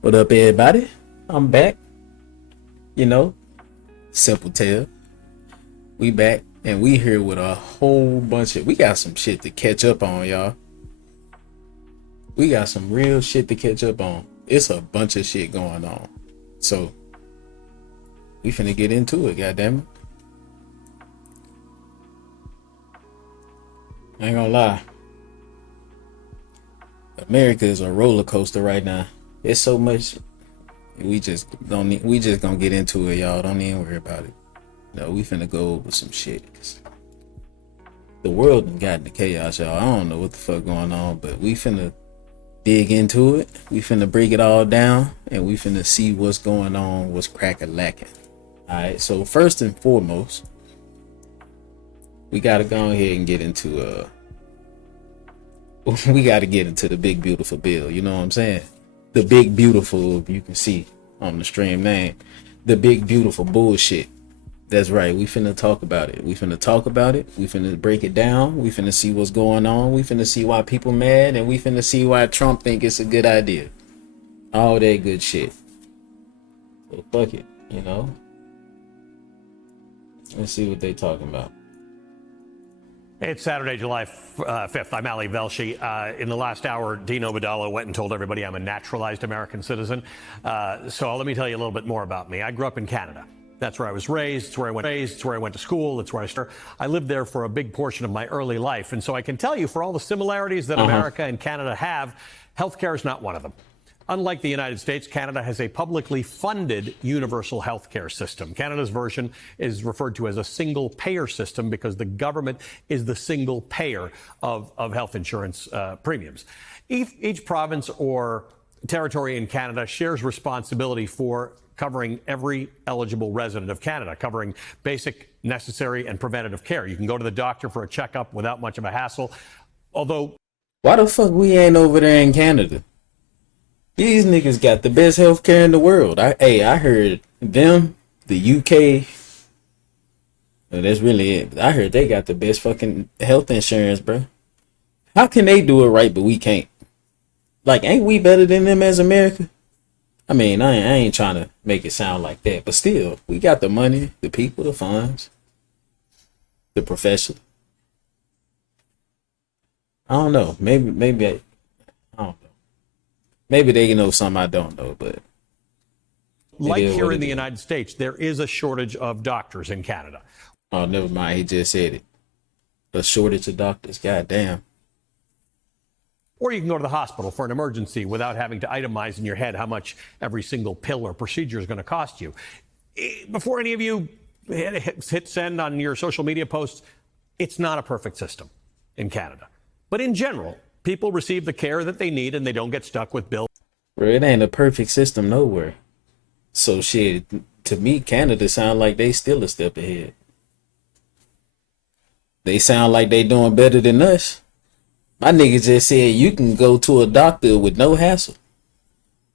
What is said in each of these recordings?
What up, everybody? I'm back. You know, simple tale. We back and we here with a whole bunch of. We got some shit to catch up on, y'all. We got some real shit to catch up on. It's a bunch of shit going on. So we finna get into it. Goddamn it! I ain't gonna lie. America is a roller coaster right now. It's so much. We just don't. We just gonna get into it, y'all. Don't even worry about it. No, we finna go over some shit. The world done got into chaos, y'all. I don't know what the fuck going on, but we finna dig into it. We finna break it all down, and we finna see what's going on, what's cracking lacking. All right. So first and foremost, we gotta go ahead and get into we gotta get into the big beautiful bill. You know what I'm saying? The big beautiful. You can see on the stream name, the big beautiful bullshit. That's right. We finna talk about it. We finna talk about it. We finna break it down. We finna see what's going on. We finna see why people mad, and we finna see why Trump think it's a good idea. All that good shit. So fuck it, you know. Let's see what they talking about. It's Saturday, July 5th. I'm Ali Velshi. In the last hour, Dino Badalo went and told everybody I'm a naturalized American citizen. So let me tell you a little bit more about me. I grew up in Canada. That's where I was raised. It's where I went to school. It's where I started. I lived there for a big portion of my early life. And so I can tell you, for all the similarities that America and Canada have, healthcare is not one of them. Unlike the United States, Canada has a publicly funded universal health care system. Canada's version is referred to as a single payer system because the government is the single payer of health insurance premiums. Each province or territory in Canada shares responsibility for covering every eligible resident of Canada, covering basic, necessary, and preventative care. You can go to the doctor for a checkup without much of a hassle. Although, why the fuck we ain't over there in Canada? These niggas got the best healthcare in the world. I heard them, the UK. Well, that's really it. I heard they got the best fucking health insurance, bro. How can they do it right, but we can't? Like, ain't we better than them as America? I mean, I ain't trying to make it sound like that, but still, we got the money, the people, the funds, the profession. I don't know. Maybe I don't know. Maybe they know something I don't know, but like here in the United States, there is a shortage of doctors in Canada. Oh, never mind. He just said it. A shortage of doctors. Goddamn. Or you can go to the hospital for an emergency without having to itemize in your head how much every single pill or procedure is going to cost you. Before any of you hit send on your social media posts, it's not a perfect system in Canada. But in general, people receive the care that they need and they don't get stuck with bills. Bro, it ain't a perfect system nowhere. So shit, to me, Canada sound like they still a step ahead. They sound like they doing better than us. My nigga just said you can go to a doctor with no hassle.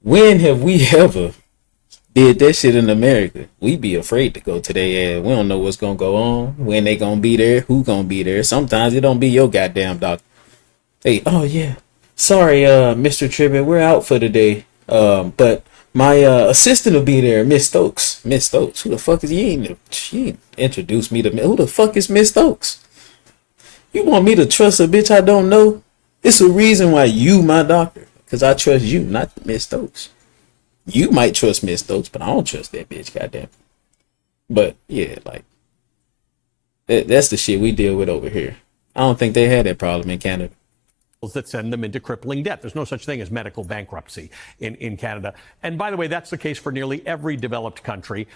When have we ever did that shit in America? We be afraid to go to their ass. We don't know what's gonna go on, when they gonna be there, who gonna be there. Sometimes it don't be your goddamn doctor. Hey, oh yeah. Sorry, Mr. Tribbett, we're out for today. But my assistant will be there, Miss Stokes. Miss Stokes, who the fuck is she ain't introduced me to me. Who the fuck is Miss Stokes? You want me to trust a bitch I don't know? It's a reason why you my doctor. Because I trust you, not Miss Stokes. You might trust Miss Stokes, but I don't trust that bitch, goddamn. But yeah, like that's the shit we deal with over here. I don't think they had that problem in Canada that send them into crippling debt. There's no such thing as medical bankruptcy in Canada. And by the way, that's the case for nearly every developed country.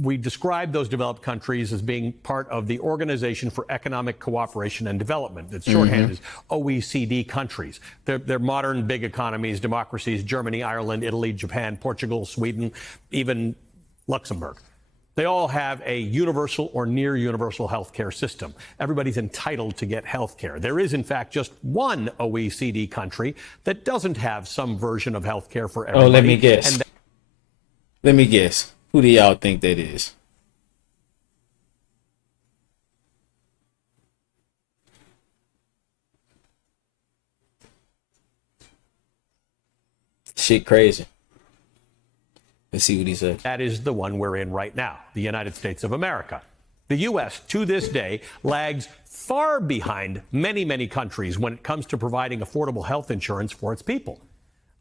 We describe those developed countries as being part of the Organization for Economic Cooperation and Development. Its shorthand is OECD countries. They're modern big economies, democracies: Germany, Ireland, Italy, Japan, Portugal, Sweden, even Luxembourg. They all have a universal or near universal health care system. Everybody's entitled to get health care. There is, in fact, just one OECD country that doesn't have some version of health care for everybody. Oh, let me guess. Let me guess. Who do y'all think that is? Shit crazy. Let's see what he said. That is the one we're in right now, the United States of America. The U.S., to this day, lags far behind many, many countries when it comes to providing affordable health insurance for its people.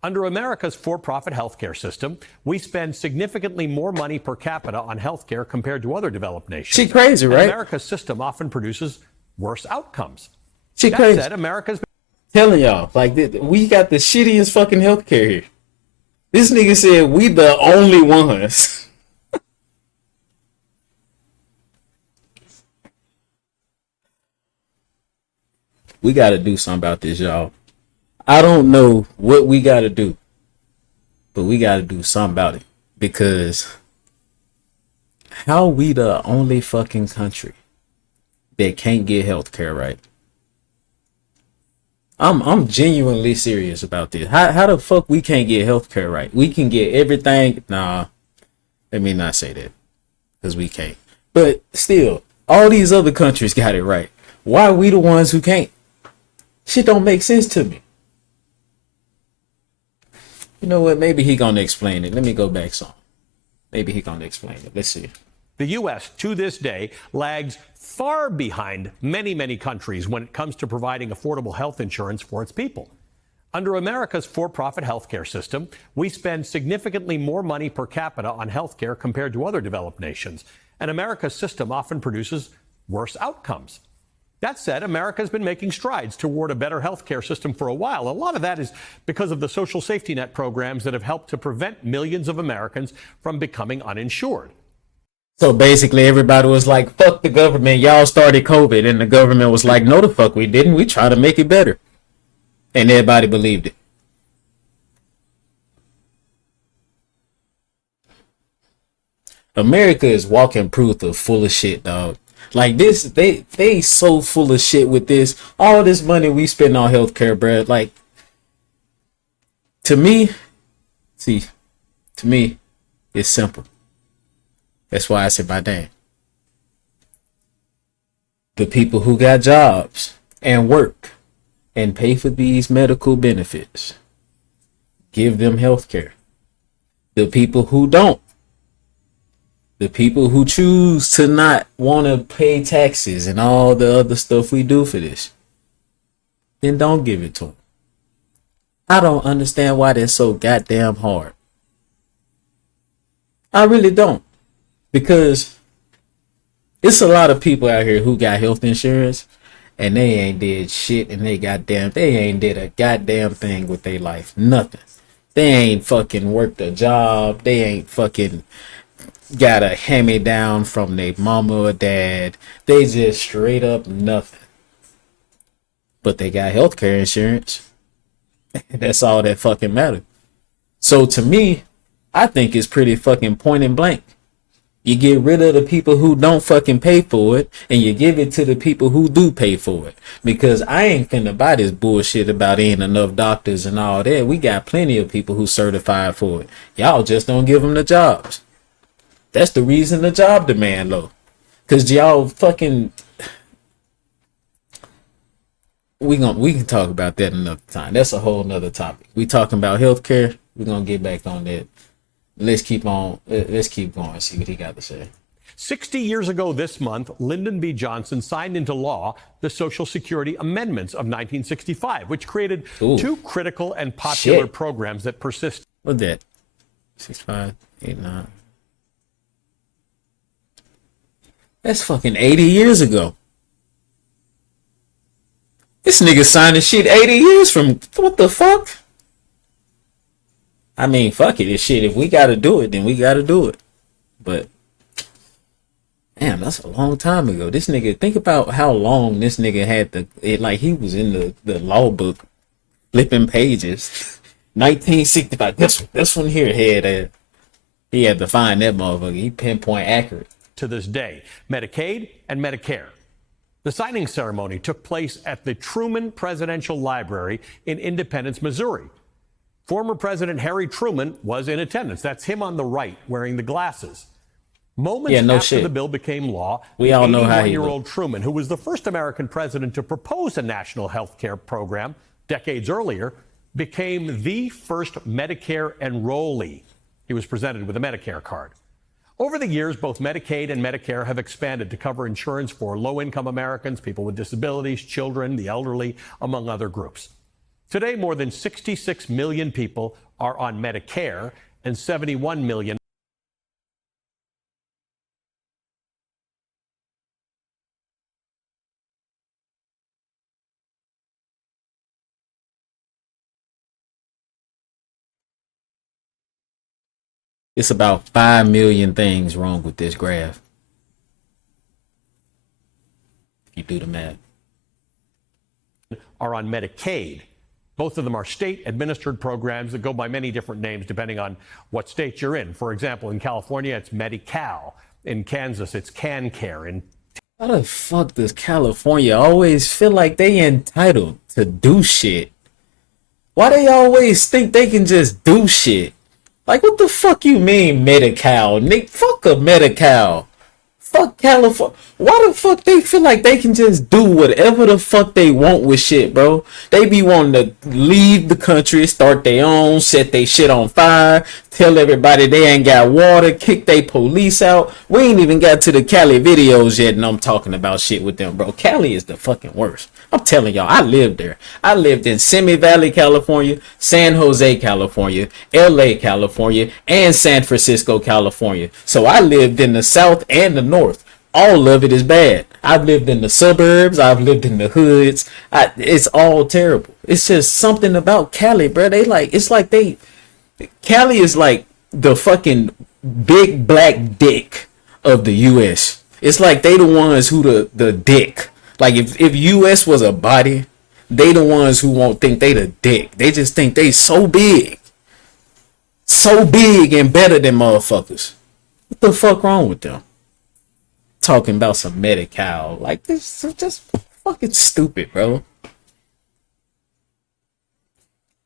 Under America's for-profit healthcare system, we spend significantly more money per capita on healthcare compared to other developed nations. She crazy, right? And America's system often produces worse outcomes. She That crazy. said, America's Telling y'all, like, we got the shittiest fucking healthcare here. This nigga said we the only ones. We got to do something about this, y'all. I don't know what we got to do, but we got to do something about it, because how we the only fucking country that can't get healthcare right? I'm genuinely serious about this. How the fuck we can't get healthcare right? We can get everything. Nah, let me not say that, because we can't. But still, all these other countries got it right. Why are we the ones who can't? Shit don't make sense to me. You know what? Maybe he gonna explain it. Let me go back some. Maybe he gonna explain it. Let's see. The U.S., to this day, lags far behind many, many countries when it comes to providing affordable health insurance for its people. Under America's for-profit healthcare system, we spend significantly more money per capita on healthcare compared to other developed nations, and America's system often produces worse outcomes. That said, America's been making strides toward a better healthcare system for a while. A lot of that is because of the social safety net programs that have helped to prevent millions of Americans from becoming uninsured. So basically, everybody was like, fuck the government. Y'all started COVID. And the government was like, no, the fuck we didn't. We try to make it better. And everybody believed it. America is walking proof of full of shit, dog. Like this, they so full of shit with this. All this money we spend on healthcare, bruh. Like, to me, it's simple. That's why I said my damn. The people who got jobs and work and pay for these medical benefits, give them health care. The people who don't, the people who choose to not want to pay taxes and all the other stuff we do for this, then don't give it to them. I don't understand why they're so goddamn hard. I really don't. Because it's a lot of people out here who got health insurance and they ain't did shit, and they ain't did a goddamn thing with their life. Nothing. They ain't fucking worked a job. They ain't fucking got a hand-me-down from their mama or dad. They just straight up nothing. But they got healthcare insurance. That's all that fucking matters. So to me, I think it's pretty fucking point and blank. You get rid of the people who don't fucking pay for it, and you give it to the people who do pay for it. Because I ain't finna buy this bullshit about ain't enough doctors and all that. We got plenty of people who certified for it. Y'all just don't give them the jobs. That's the reason the job demand low. Cause y'all fucking, we can talk about that another time. That's a whole nother topic. We talking about healthcare. We're gonna get back on that. Let's keep on. Let's keep going. See what he got to say. 60 years ago this month, Lyndon B. Johnson signed into law the Social Security Amendments of 1965, which created two critical and popular programs that persist. What's that? 65, 89. That's fucking 80 years ago. This nigga signed this shit 80 years from. What the fuck? I mean, fuck it. This shit, if we gotta do it, then we gotta do it. But, damn, that's a long time ago. This nigga, think about how long this nigga had like he was in the law book, flipping pages. 1965, this one here had he had to find that motherfucker. He pinpoint accurate. To this day, Medicaid and Medicare. The signing ceremony took place at the Truman Presidential Library in Independence, Missouri. Former President Harry Truman was in attendance. That's him on the right, wearing the glasses. Moments after the bill became law, we all know how he 81-year-old Truman, who was the first American president to propose a national health care program decades earlier, became the first Medicare enrollee. He was presented with a Medicare card. Over the years, both Medicaid and Medicare have expanded to cover insurance for low-income Americans, people with disabilities, children, the elderly, among other groups. Today, more than 66 million people are on Medicare and 71 million. It's about 5 million things wrong with this graph. If you do the math. Are on Medicaid. Both of them are state-administered programs that go by many different names depending on what state you're in. For example, in California, it's Medi-Cal. In Kansas, it's CanCare. Why the fuck does California always feel like they entitled to do shit? Why they always think they can just do shit? Like, what the fuck you mean, Medi-Cal? Nick, fuck a Medi-Cal. Fuck California. Why the fuck they feel like they can just do whatever the fuck they want with shit, bro? They be wanting to leave the country, start their own, set their shit on fire, tell everybody they ain't got water, kick their police out. We ain't even got to the Cali videos yet, and I'm talking about shit with them, bro. Cali is the fucking worst. I'm telling y'all, I lived there. I lived in Simi Valley, California, San Jose, California, LA, California, and San Francisco, California. So I lived in the South and the North. All of it is bad. I've lived in the suburbs. I've lived in the hoods. It's all terrible. It's just something about Cali, bro. Cali is like the fucking big black dick of the U.S. It's like they the ones who the dick. Like if U.S. was a body, they the ones who won't think they the dick. They just think they so big and better than motherfuckers. What the fuck wrong with them? Talking about some Medi-Cal. Like, this is just fucking stupid, bro.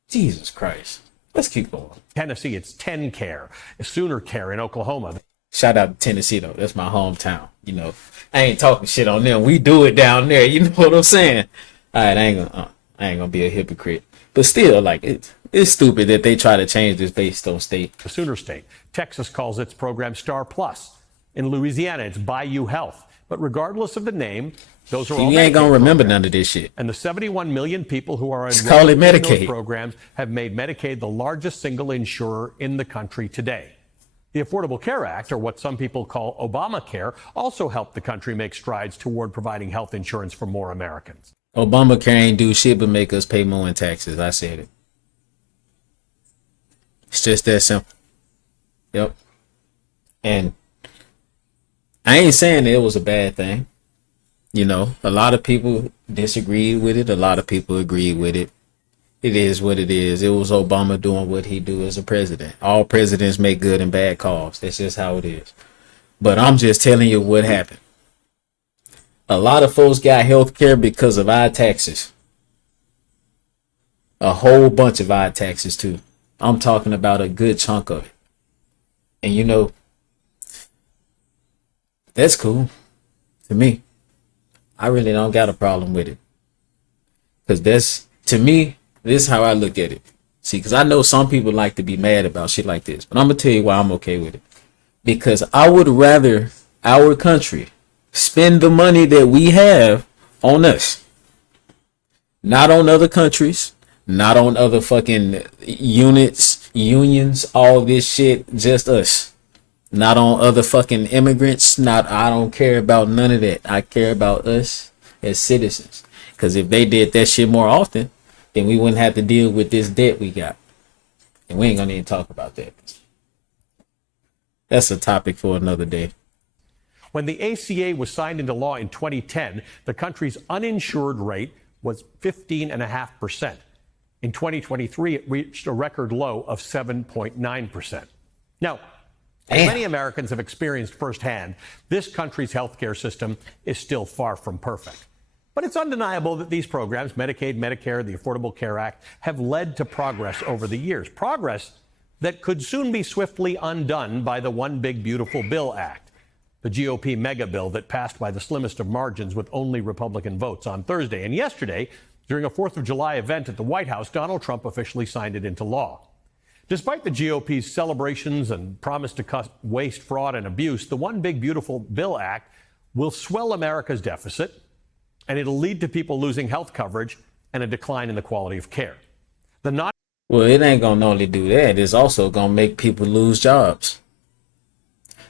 Jesus Christ. Let's keep going. Tennessee, it's TennCare, Sooner Care in Oklahoma. Shout out to Tennessee, though. That's my hometown. You know, I ain't talking shit on them. We do it down there. You know what I'm saying? All right, I ain't gonna be a hypocrite. But still, like, it's stupid that they try to change this based on state. The Sooner State. Texas calls its program Star Plus. In Louisiana, it's Bayou Health. But regardless of the name, those are all you ain't gonna remember programs. none of this shit. And the 71 million people who are call it enrolled in Medicaid. those programs have made Medicaid the largest single insurer in the country today. The Affordable Care Act, or what some people call Obamacare, also helped the country make strides toward providing health insurance for more Americans. Obamacare ain't do shit but make us pay more in taxes. I said it. It's just that simple. Yep. And I ain't saying it was a bad thing. You know, a lot of people disagreed with it. A lot of people agreed with it. It is what it is. It was Obama doing what he do as a president. All presidents make good and bad calls. That's just how it is. But I'm just telling you what happened. A lot of folks got health care because of our taxes. A whole bunch of our taxes too. I'm talking about a good chunk of it. And you know, that's cool to me. I really don't got a problem with it. Because that's, to me, this is how I look at it. See, because I know some people like to be mad about shit like this. But I'm going to tell you why I'm okay with it. Because I would rather our country spend the money that we have on us. Not on other countries. Not on other fucking units, unions, all this shit. Just us. Not on other fucking immigrants. I don't care about none of that. I care about us as citizens. Because if they did that shit more often, then we wouldn't have to deal with this debt we got. And we ain't gonna even talk about that. That's a topic for another day. When the ACA was signed into law in 2010, the country's uninsured rate was 15.5%. In 2023, it reached a record low of 7.9%. Now, as many Americans have experienced firsthand, this country's healthcare system is still far from perfect. But it's undeniable that these programs, Medicaid, Medicare, the Affordable Care Act, have led to progress over the years. Progress that could soon be swiftly undone by the One Big Beautiful Bill Act, the GOP mega bill that passed by the slimmest of margins with only Republican votes on Thursday. And yesterday, during a 4th of July event at the White House, Donald Trump officially signed it into law. Despite the GOP's celebrations and promise to cut waste, fraud, and abuse, the One Big Beautiful Bill Act will swell America's deficit, and it'll lead to people losing health coverage and a decline in the quality of care. Well, it ain't gonna only do that. It's also gonna make people lose jobs.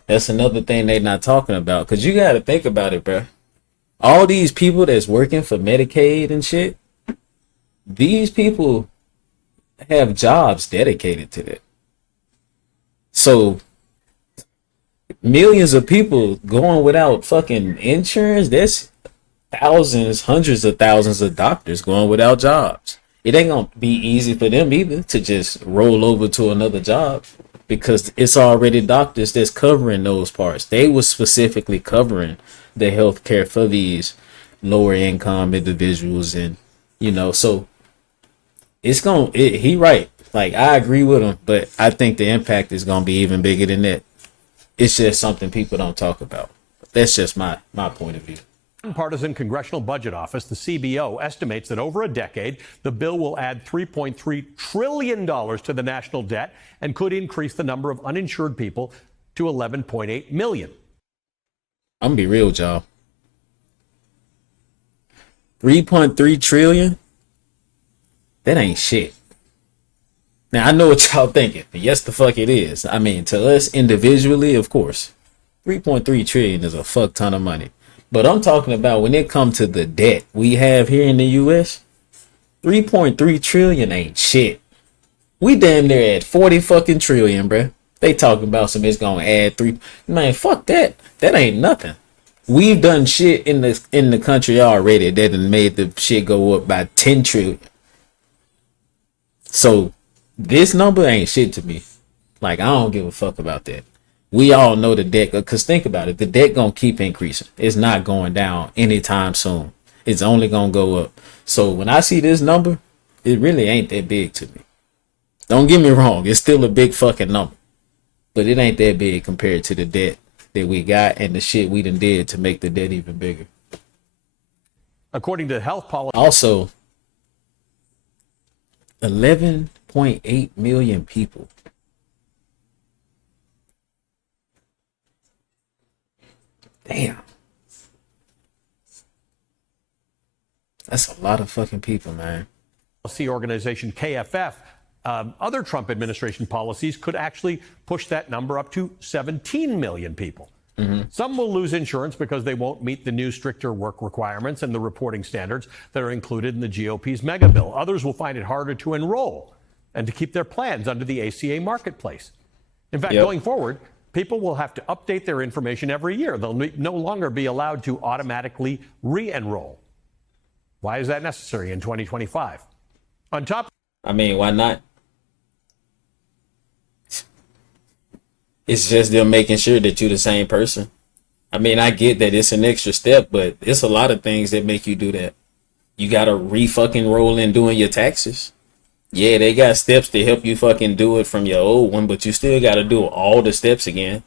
That's another thing they not talking about. Cause you gotta think about it, bro. All these people that's working for Medicaid and shit, these people have jobs dedicated to that. So millions of people going without fucking insurance, that's thousands, hundreds of thousands of doctors going without jobs. It ain't gonna be easy for them either to just roll over to another job, because it's already doctors that's covering those parts. They was specifically covering the health care for these lower income individuals, and so it's he right. Like, I agree with him, but I think the impact is gonna be even bigger than that. It's just something people don't talk about. That's just my point of view. Nonpartisan Congressional Budget Office, the CBO, estimates that over a decade, the bill will add $3.3 trillion to the national debt and could increase the number of uninsured people to 11.8 million. I'm gonna be real, y'all. 3.3 trillion? That ain't shit. Now, I know what y'all thinking, but yes, the fuck it is. I mean, to us individually, of course, 3.3 trillion is a fuck ton of money. But I'm talking about when it comes to the debt we have here in the U.S., 3.3 trillion ain't shit. We damn near at 40 fucking trillion, bruh. They talking about it's gonna add three. Man, fuck that. That ain't nothing. We've done shit in the country already that done made the shit go up by 10 trillion. So this number ain't shit to me. Like, I don't give a fuck about that. We all know the debt, because think about it, the debt gonna keep increasing. It's not going down anytime soon. It's only gonna go up. So when I see this number, it really ain't that big to me. Don't get me wrong, it's still a big fucking number, but it ain't that big compared to the debt that we got and the shit we done did to make the debt even bigger. According to health policy, also 11.8 million people. Damn. That's a lot of fucking people, man. policy organization KFF, other Trump administration policies could actually push that number up to 17 million people. Some will lose insurance because they won't meet the new stricter work requirements and the reporting standards that are included in the GOP's mega bill. Others will find it harder to enroll and to keep their plans under the ACA marketplace. In fact, going forward, people will have to update their information every year. They'll no longer be allowed to automatically re-enroll. Why is that necessary in 2025? On top, I mean, why not? It's just them making sure that you're the same person. I mean, I get that it's an extra step, but it's a lot of things that make you do that. You gotta re-fucking roll in doing your taxes. Yeah, they got steps to help you fucking do it from your old one, but you still gotta do all the steps again.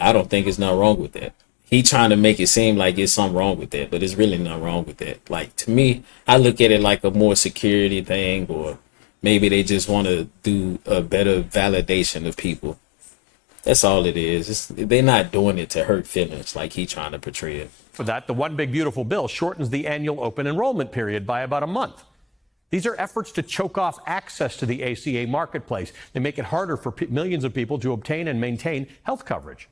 I don't think it's nothing wrong with that. He trying to make it seem like it's something wrong with that, but it's really nothing wrong with that. Like, to me, I look at it like a more security thing, or maybe they just want to do a better validation of people. That's all it is. They're not doing it to hurt feelings like he trying to portray it. for that, the One Big Beautiful Bill shortens the annual open enrollment period by about a month. These are efforts to choke off access to the ACA marketplace. They make it harder for millions of people to obtain and maintain health coverage.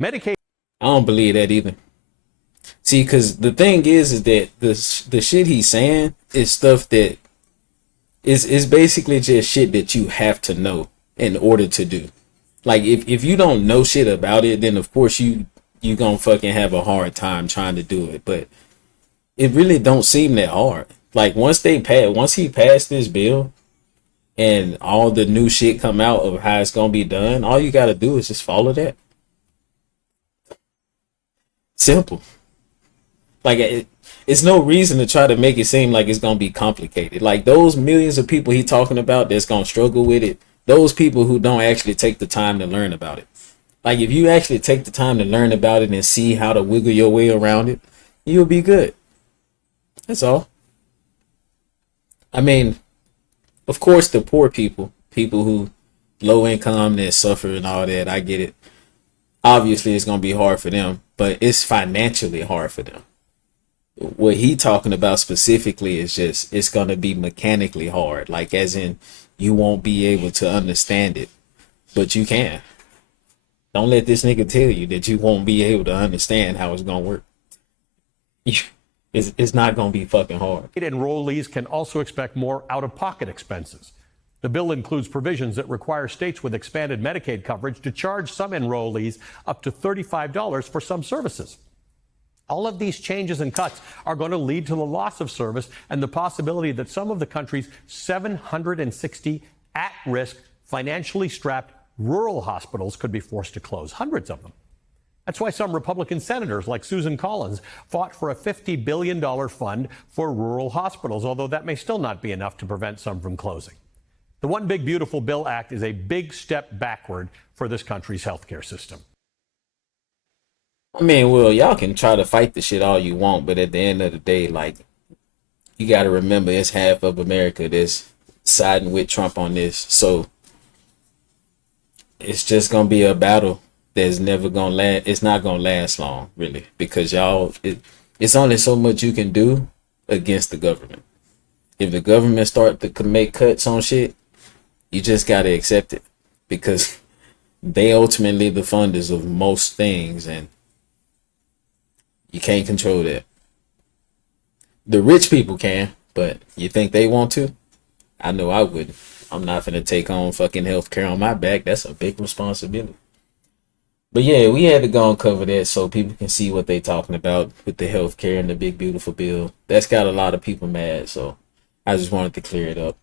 Medicaid. I don't believe that either. See, because the thing is that the shit he's saying is stuff that is basically just shit that you have to know in order to do. Like, if you don't know shit about it, then of course you gonna fucking have a hard time trying to do it. But it really don't seem that hard. Like, once he passed this bill and all the new shit come out of how it's gonna be done, all you gotta do is just follow that. Simple. Like, it's no reason to try to make it seem like it's gonna be complicated. Like, those millions of people he talking about that's gonna struggle with it, those people who don't actually take the time to learn about it. Like, if you actually take the time to learn about it and see how to wiggle your way around it, you'll be good. That's all. I mean, of course, the poor people, People who low income that suffer and all that, I get it. Obviously, it's gonna be hard for them, but it's financially hard for them. What he talking about specifically is just it's gonna be mechanically hard, like as in you won't be able to understand it, but you can. Don't let this nigga tell you that you won't be able to understand how it's gonna work. It's not gonna be fucking hard. Enrollees can also expect more out-of-pocket expenses. The bill includes provisions that require states with expanded Medicaid coverage to charge some enrollees up to $35 for some services. All of these changes and cuts are going to lead to the loss of service and the possibility that some of the country's 760 at-risk, financially strapped rural hospitals could be forced to close, hundreds of them. That's why some Republican senators like Susan Collins fought for a $50 billion fund for rural hospitals, although that may still not be enough to prevent some from closing. The One Big Beautiful Bill Act is a big step backward for this country's healthcare system. I mean, well, y'all can try to fight the shit all you want, but at the end of the day, like, you got to remember it's half of America that's siding with Trump on this. So it's just gonna be a battle that's never gonna last. It's not gonna last long, really, because it's only so much you can do against the government. If the government start to make cuts on shit, you just gotta accept it, because they ultimately the funders of most things, and you can't control that. The rich people can, but you think they want to? I know I wouldn't. I'm not gonna take on fucking healthcare on my back. That's a big responsibility. But yeah, we had to go and cover that so people can see what they talking about with the healthcare and the big beautiful bill. That's got a lot of people mad, so I just wanted to clear it up.